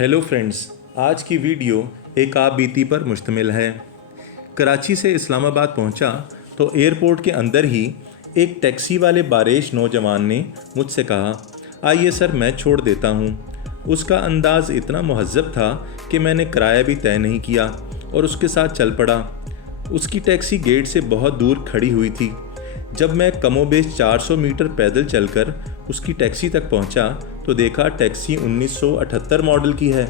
Hello friends, आज की video एक आप बीती पर मुश्तमिल है। कराची से इस्लामाबाद पहुंचा तो एयरपोर्ट के अंदर ही एक टैक्सी वाले बारेश नौजवान ने मुझसे कहा, आइए सर मैं छोड़ देता हूं। उसका अंदाज़ इतना मुहज़्ज़ब था कि मैंने किराया भी तय नहीं किया और उसके साथ चल पड़ा। उसकी टैक्सी गेट से बहुत दूर खड़ी हुई थी। जब मैं कमोबेश 400 मीटर पैदल चलकर उसकी टैक्सी तक पहुंचा तो देखा टैक्सी 1978 मॉडल की है।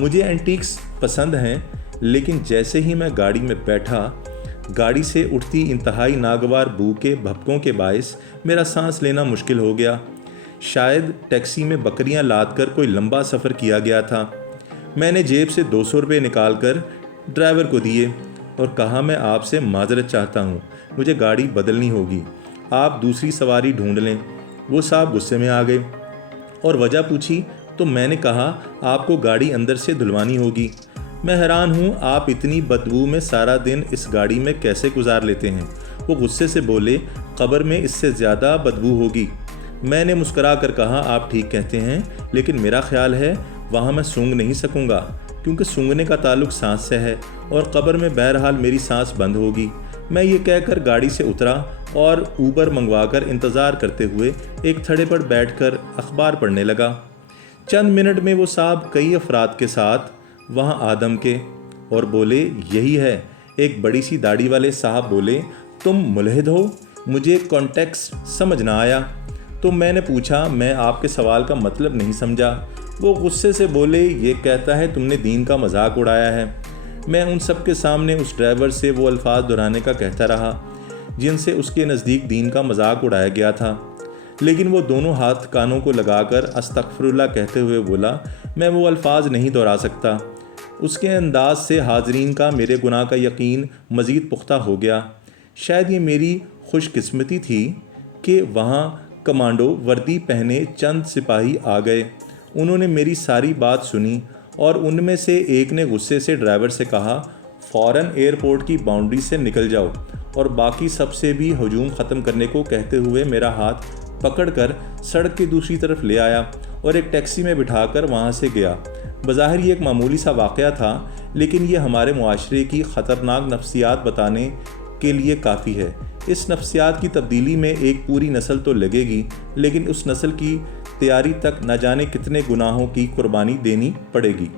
मुझे एंटीक्स पसंद हैं, लेकिन जैसे ही मैं गाड़ी में बैठा, गाड़ी से उठती इंतहाई नागवार बू के भपकों के बायस मेरा सांस लेना मुश्किल हो गया। शायद टैक्सी में बकरियां लाद कर कोई लंबा सफ़र किया गया था। मैंने जेब से 200 रुपये निकाल कर ड्राइवर को दिए और कहा, मैं आपसे माजरत चाहता हूँ, मुझे गाड़ी बदलनी होगी, आप दूसरी सवारी ढूंढ लें। वो साहब गुस्से में आ गए और वजह पूछी तो मैंने कहा, आपको गाड़ी अंदर से धुलवानी होगी। मैं हैरान हूँ, आप इतनी बदबू में सारा दिन इस गाड़ी में कैसे गुजार लेते हैं। वो गुस्से से बोले, कब्र में इससे ज़्यादा बदबू होगी। मैंने मुस्करा कर कहा, आप ठीक कहते हैं, लेकिन मेरा ख्याल है वहाँ मैं सूंघ नहीं सकूँगा, क्योंकि सूंघने का ताल्लुक सांस से है और कब्र में बहरहाल मेरी सांस बंद होगी। मैं ये कहकर गाड़ी से उतरा और ऊबर मंगवाकर इंतज़ार करते हुए एक थड़े पर बैठकर अखबार पढ़ने लगा। चंद मिनट में वो साहब कई अफराद के साथ वहाँ आदम के और बोले, यही है। एक बड़ी सी दाढ़ी वाले साहब बोले, तुम मुल्हिद हो? मुझे कॉन्टेक्स्ट समझ ना आया तो मैंने पूछा, मैं आपके सवाल का मतलब नहीं समझा। वो गुस्से से बोले, ये कहता है तुमने दीन का मजाक उड़ाया है। मैं उन सब के सामने उस ड्राइवर से वो अल्फाज दोहराने का कहता रहा जिनसे उसके नज़दीक दीन का मजाक उड़ाया गया था, लेकिन वो दोनों हाथ कानों को लगाकर अस्तगफिरुल्लाह कहते हुए बोला, मैं वो अल्फाज नहीं दोहरा सकता। उसके अंदाज से हाजरीन का मेरे गुनाह का यकीन मज़ीद पुख्ता हो गया। शायद ये मेरी खुशकिस्मती थी कि वहाँ कमांडो वर्दी पहने चंद सिपाही आ गए। उन्होंने मेरी सारी बात सुनी और उनमें से एक ने गुस्से से ड्राइवर से कहा, फ़ौरन एयरपोर्ट की बाउंड्री से निकल जाओ, और बाकी सबसे भी हजूम ख़त्म करने को कहते हुए मेरा हाथ पकड़कर सड़क की दूसरी तरफ ले आया और एक टैक्सी में बिठाकर वहाँ से गया। बज़ाहिर ये एक मामूली सा वाक़या था, लेकिन ये हमारे मुआशरे की ख़तरनाक नफ्सियात बताने के लिए काफ़ी है। इस नफ्सियात की तब्दीली में एक पूरी नस्ल तो लगेगी, लेकिन उस नस्ल की तैयारी तक न जाने कितने गुनाहों की कुर्बानी देनी पड़ेगी।